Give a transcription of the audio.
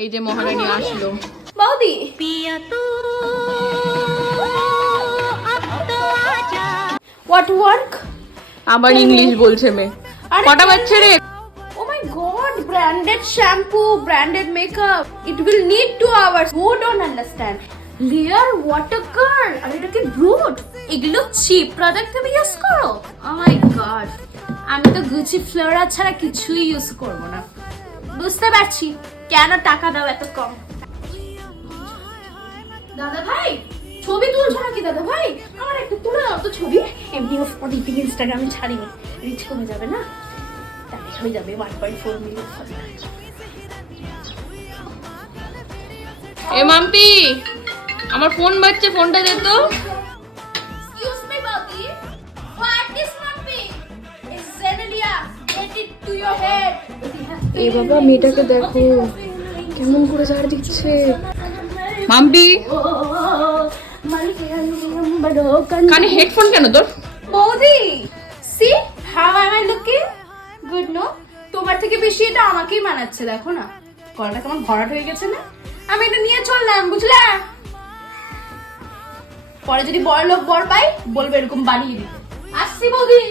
এই যে মহারানী আসলো। বৌদি হোয়াট ওয়ার্ক? আবার ইংলিশ বলছে মেয়ে। কটা বাজছে রে? Oh my god, branded shampoo, branded makeup. It will need 2 hours. Who don't understand? Lear watercolor. আর এটা কি ব্রুট? এগুলো চিপ প্রোডাক্ট তুমি ইউজ করো? Oh my god. আমি তো গুচি ফ্লোরা ছাড়া কিছুই ইউজ করব না। বুঝতে পারছি কেন টাকা দাও এত কম। দাদা ভাই ছবি তুলছো নাকি দাদা ভাই? আমার একটা তুলে দাও তো ছবি। এমনি অফ এডিটিং ইনস্টাগ্রামে ছাড়িনি, রিচ কমে যাবে না? তাহলে হয়ে যাবে 1.4 মিলিয়ন ফলোয়ার। এ মাম্পি, আমার ফোন বাজছে, ফোনটা দে তো। Excuse me Babi, what is Mampi? Is Genelia get it to your head. এ বাবা, মেয়েটাকে দেখো কেমন করে ঝাড় দিচ্ছে। মাম্পি, কানে হেডফোন কেন তোর? বৌদি see how I am looking good no? তোমার থেকে বেশি এটা আমাকেই মানাচ্ছে, দেখো না গলাটা কেমন ভরাট হয়ে গেছে না? আমি এটা নিয়ে চললাম, বুঝলা? পরে যদি বড় লোক বর পাই বলবে এরকম বানিয়ে দিতে। আসছি বৌদি।